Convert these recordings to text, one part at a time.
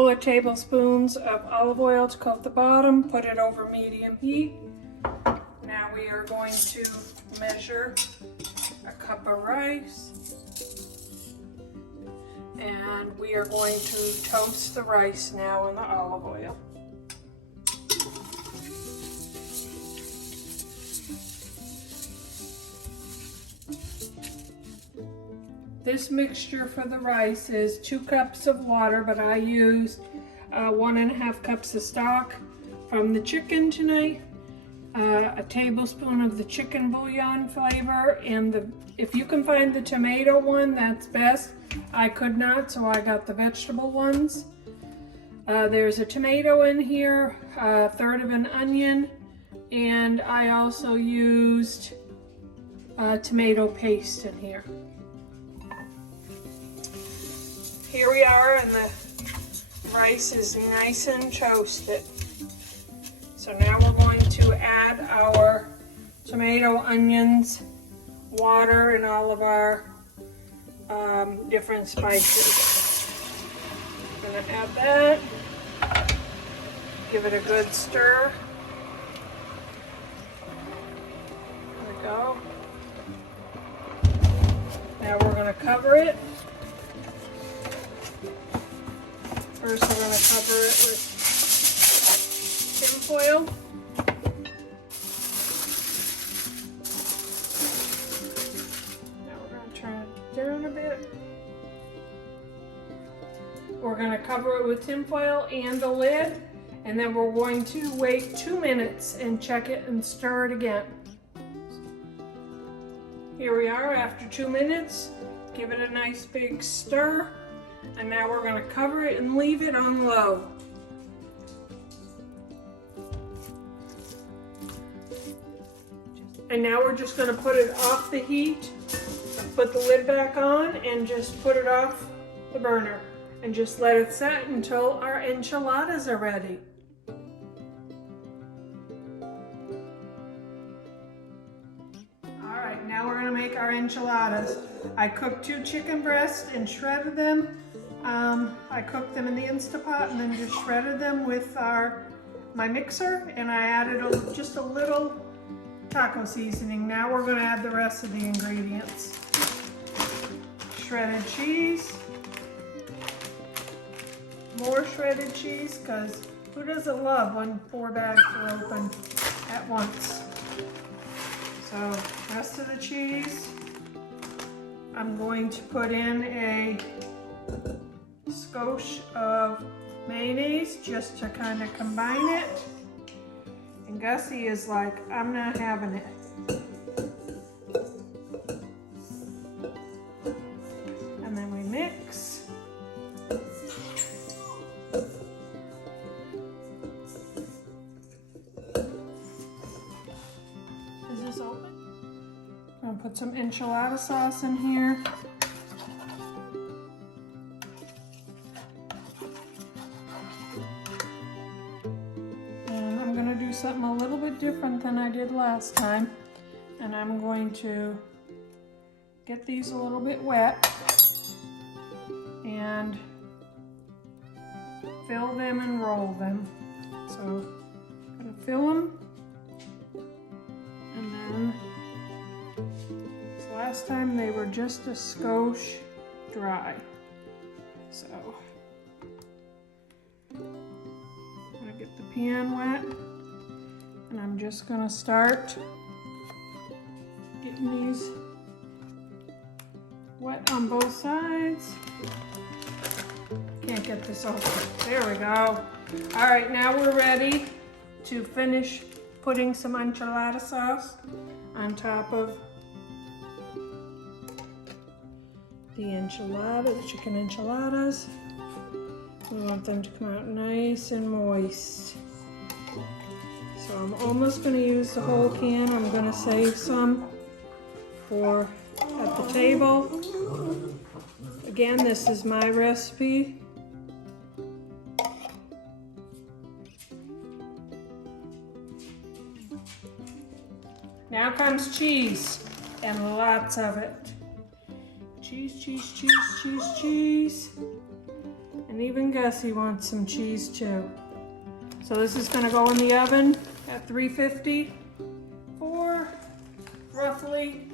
couple of tablespoons of olive oil to coat the bottom, put it over medium heat. Now we are going to measure a cup of rice, and we are going to toast the rice now in the olive oil. This mixture for the rice is 2 cups of water, but I used 1.5 cups of stock from the chicken tonight, a tablespoon of the chicken bouillon flavor, and if you can find the tomato one, that's best. I could not, so I got the vegetable ones. There's a tomato in here, 1/3 of an onion, and I also used tomato paste in here. Here we are, and the rice is nice and toasted. So now we're going to add our tomato, onions, water, and all of our different spices. I'm going to add that. Give it a good stir. There we go. Now we're going to cover it. First, we're going to cover it with tin foil. Now we're going to turn it down a bit. We're going to cover it with tin foil and the lid, and then we're going to wait 2 minutes and check it and stir it again. Here we are after 2 minutes. Give it a nice big stir. And now we're going to cover it and leave it on low. And now we're just going to put it off the heat, put the lid back on, and just put it off the burner. And just let it set until our enchiladas are ready. Alright, now we're going to make our enchiladas. I cooked 2 chicken breasts and shredded them. I cooked them in the Instapot and then just shredded them with my mixer, and I added just a little taco seasoning. Now we're going to add the rest of the ingredients. Shredded cheese. More shredded cheese, because who doesn't love when 4 bags are open at once? So, rest of the cheese. I'm going to put in a skosh of mayonnaise just to kind of combine it. And Gussie is like, I'm not having it. And then we mix. Is this open? I'm gonna put some enchilada sauce in here. Something a little bit different than I did last time, and I'm going to get these a little bit wet and fill them and roll them. So I'm going to fill them, and then last time they were just a skosh dry. So I'm going to get the pan wet. And I'm just going to start getting these wet on both sides. Can't get this open. There we go. All right, now we're ready to finish putting some enchilada sauce on top of the chicken enchiladas. We want them to come out nice and moist. So I'm almost going to use the whole can. I'm going to save some for at the table. Again, this is my recipe. Now comes cheese, and lots of it. Cheese, cheese, cheese, cheese, cheese. And And even Gussie wants some cheese too. So this is gonna go in the oven at 350 for roughly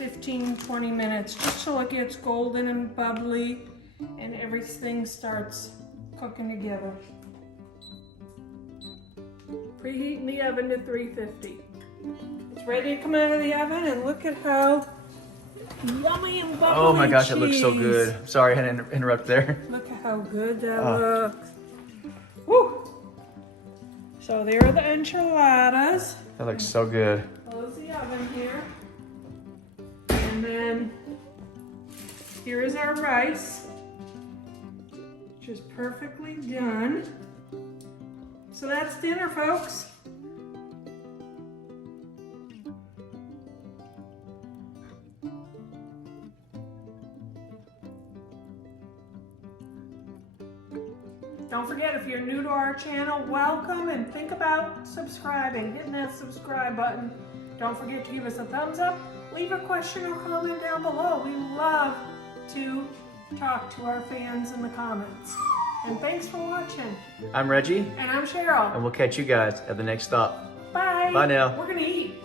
15-20 minutes, just so it gets golden and bubbly and everything starts cooking together. Preheating the oven to 350. It's ready to come out of the oven, and look at how yummy and bubbly. Oh my gosh, cheese. it looks so good. Sorry, I had to interrupt there. Look at how good that looks. Woo! So there are the enchiladas. That looks so good. Close the oven here. And then here is our rice, which is perfectly done. So that's dinner, folks. Don't forget, if you're new to our channel, welcome, and think about subscribing, hitting that subscribe button. Don't forget to give us a thumbs up, leave a question or comment down below. We love to talk to our fans in the comments. And thanks for watching. I'm Reggie. And I'm Cheryl. And we'll catch you guys at the next stop. Bye. Bye now. We're gonna eat.